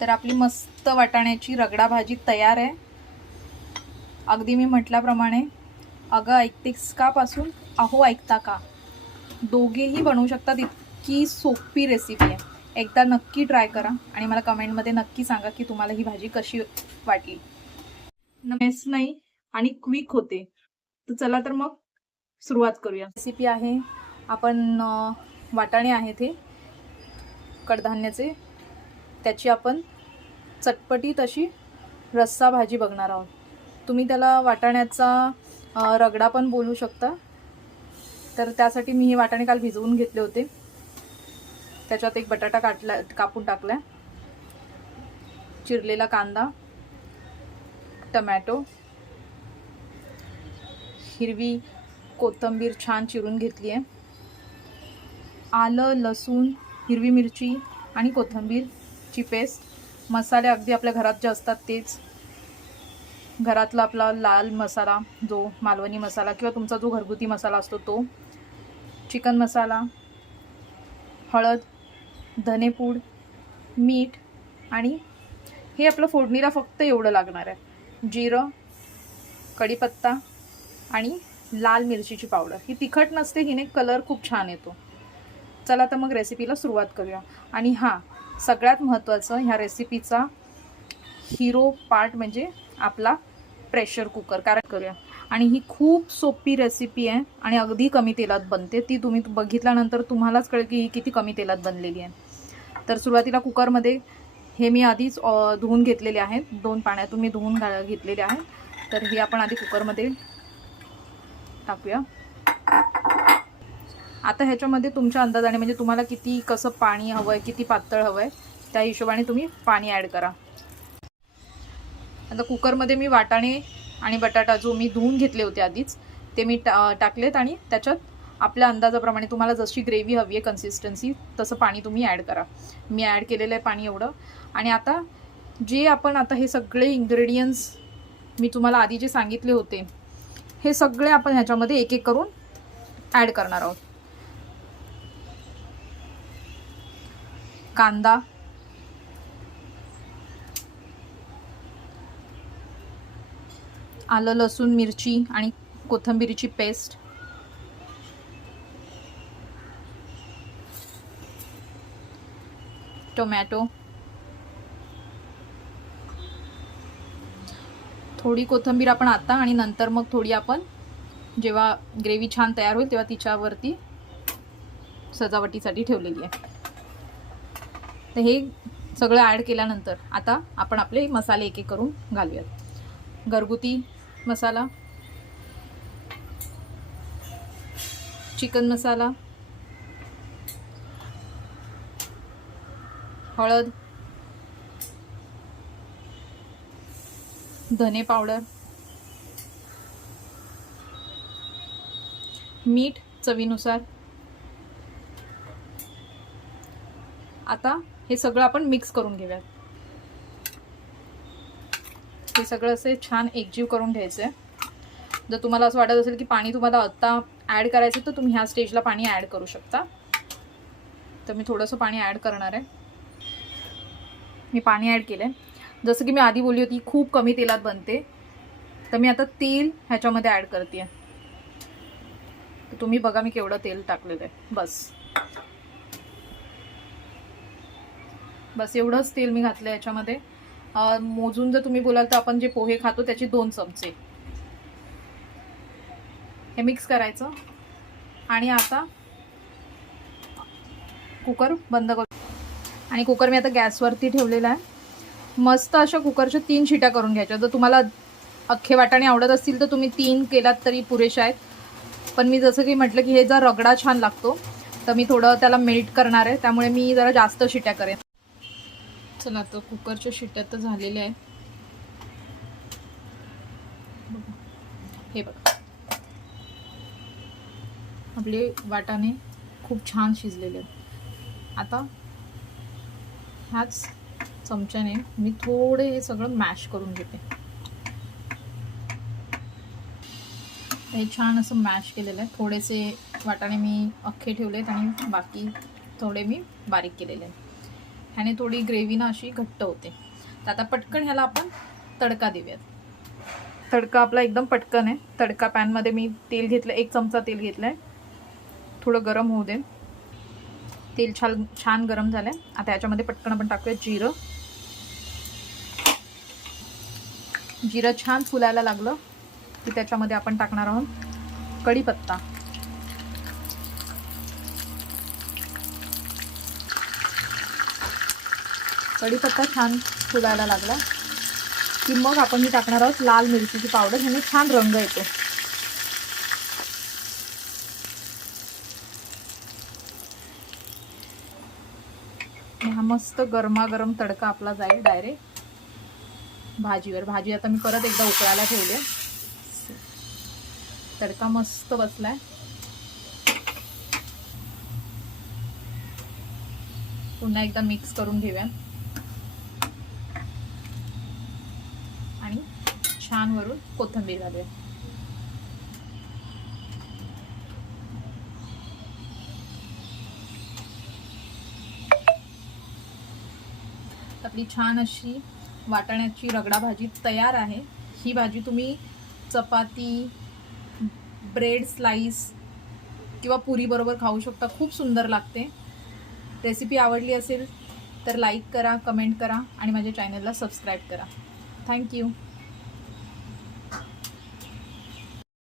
तर आपली मस्त वाटाण्याची रगडा भाजी तयार आहे. अगदी मी म्हटल्याप्रमाणे अगं ऐकतेस का पासून अहो ऐकता का, दोघेही बनवू शकतात. इतकी सोपी रेसिपी आहे. एकदा नक्की ट्राय करा आणि मला कमेंटमध्ये नक्की सांगा की तुम्हाला ही भाजी कशी वाटली. मेस नाही आणि क्विक होते. तर चला तर मग सुरुवात करूया. रेसिपी आहे, आपण वाटाणे आहेत हे कडधान्याचे, त्याची आपण चटपटीत अशी रस्सा भाजी बघणार आहोत. तुम्ही त्याला वाटाण्याचा रगडा पण बोलू शकता. तर त्यासाठी मी हे वाटाणे काल भिजवून घेतले होते. त्याच्यात एक बटाटा कापून टाकला, चिरलेला कांदा, टमॅटो, हिरवी कोथिंबीर छान चिरून घेतली आहे, आलं, लसूण, हिरवी मिरची आणि कोथिंबीरची पेस्ट, मसाले अगदी आपल्या घरात जे असतात तेच, घरातला आपला लाल मसाला, जो मालवणी मसाला किंवा तुमचा जो घरगुती मसाला असतो तो, चिकन मसाला, हळद, धनेपूड, मीठ आणि हे आपलं फोडणीला फक्त एवढं लागणार आहे, जिरं, कढीपत्ता आणि लाल मिरचीची पावडर. ही तिखट नसते, हिने कलर खूप छान येतो. चला तर मग रेसिपीला सुरुवात करूया. आणि हां, सगळ्यात महत्त्वाचं ह्या रेसिपीचा हिरो पार्ट म्हणजे आपला प्रेशर कुकर. कारण करूया, आणि ही खूप सोपी रेसिपी आहे आणि अगदी कमी तेलात बनते. ती तुम्ही बघितल्यानंतर तुम्हालाच कळेल की ही किती कमी तेलात बनलेली आहे. तर सुरुवातीला कुकरमध्ये हे मी आधीच धुवून घेतलेले आहेत, 2 पाण्यातून मी धुवून घेतलेले आहेत. तर हे आपण आधी कुकरमध्ये टाकूया. आता ह्याच्यामध्ये तुमच्या अंदाजाने, म्हणजे तुम्हाला किती कसं पाणी हवं आहे, किती पातळ हवं आहे, त्या हिशोबाने तुम्ही पाणी ॲड करा. आता कुकरमध्ये मी वाटाणे आणि बटाटा जो मी धुवून घेतले होते आधीच, ते मी टाकलेत आणि त्याच्यात आपल्या अंदाजाप्रमाणे तुम्हाला जशी ग्रेव्ही हवी आहे कन्सिस्टन्सी, तसं पाणी तुम्ही ॲड करा. मी ॲड केलेलं आहे पाणी एवढं. आणि आता जे आपण आता हे सगळे इंग्रेडियंट्स मी तुम्हाला आधी जे सांगितले होते, हे सगळे आपण ह्याच्यामध्ये एक एक करून ॲड करणार आहोत. कांदा, आलं, लसूण, मिरची आणि कोथिंबीरची पेस्ट, टोमॅटो, थोडी कोथिंबीर आपण आता आणि नंतर मग थोडी आपण जेव्हा ग्रेव्ही छान तयार होईल तेव्हा तिच्यावरती सजावटीसाठी ठेवलेली आहे. तर हे सगळं ॲड केल्यानंतर आता आपण आपले मसाले एक एक करून घालूयात. घरगुती मसाला, चिकन मसाला, हळद, धने पावडर, मीठ चवीनुसार. आता हे सगळं आपण मिक्स करून घेऊयात. हे सगळं असे छान एकजीव करून घ्यायचं आहे. जर तुम्हाला असं वाटत असेल की पाणी तुम्हाला आत्ता ॲड करायचं, तर तुम्ही ह्या स्टेजला पाणी ॲड करू शकता. तर मी थोडंसं पाणी ॲड करणार आहे. मी पाणी ॲड केलं आहे. जसं की मी आधी बोलली होती, खूप कमी तेलात बनते, तर मी आता तेल ह्याच्यामध्ये ॲड करते आहे. तर तुम्ही बघा मी केवढं तेल टाकलेलं आहे. बस एवढंच तेल मी घातलं आहे ह्याच्यामध्ये. मोजून जर तुम्ही बोलाल तर आपण जे पोहे खातो त्याचे 2 चमचे. हे मिक्स करायचं आणि आता कुकर बंद करू. आणि कुकर मी आता गॅसवरती ठेवलेला आहे. मस्त अशा कुकरच्या 3 शिट्या करून घ्यायच्या. जर तुम्हाला अख्खे वाटाणे आवडत असतील तर तुम्ही 3 केलात तरी पुरेशा आहेत. पण मी जसं की म्हटलं की हे जर रगडा छान लागतो, तर मी थोडं त्याला मेल्ट करणार आहे, त्यामुळे मी जरा जास्त शिट्या करेन. चला, तर कुकरच्या शिट्या तर झालेल्या आहे. हे बघा, आपले वाटाणे खूप छान शिजलेले आहेत. आता ह्याच चमच्याने मी थोडे हे सगळं मॅश करून घेते. हे छान असं मॅश केलेलं आहे. थोडेसे वाटाणे मी अख्खे ठेवलेत आणि बाकी थोडे मी बारीक केलेले आहेत. ह्याने थोडी ग्रेव्ही ना अशी घट्ट होते. तर आता पटकन ह्याला आपण तडका देऊयात. तडका आपला एकदम पटकन आहे. तडका पॅनमध्ये मी तेल घेतलं, 1 चमचा तेल घेतलं आहे. थोडं गरम होऊ दे. तेल छान गरम झालं आहे. आता याच्यामध्ये पटकन आपण टाकूया जिरं. जिरं छान फुलायला लागलं की त्याच्यामध्ये आपण टाकणार आहोत कढीपत्ता. कढीपत्ता छान फुलायला लागला की मग आपण ही टाकणार आहोत लाल मिरचीची पावडर. ह्याने छान रंग येतो. हा मस्त गरमागरम तडका आपला जाईल डायरेक्ट भाजीवर. भाजी आता मी परत एकदा उकळायला ठेवले. तडका मस्त बसलाय. पुन्हा एकदा मिक्स करून घेऊया आणि छान वरून कोथिंबीर घालूया. आपली छान अशी वाटाण्याची रगडा भाजी तयार आहे. ही भाजी तुम्ही चपाती, ब्रेड स्लाइस किंवा पुरी बरोबर खाऊ शकता. खूप सुंदर लागते. रेसिपी आवडली असेल तर लाईक करा, कमेंट करा आणि माझ्या चॅनलला सबस्क्राईब करा. थँक्यू.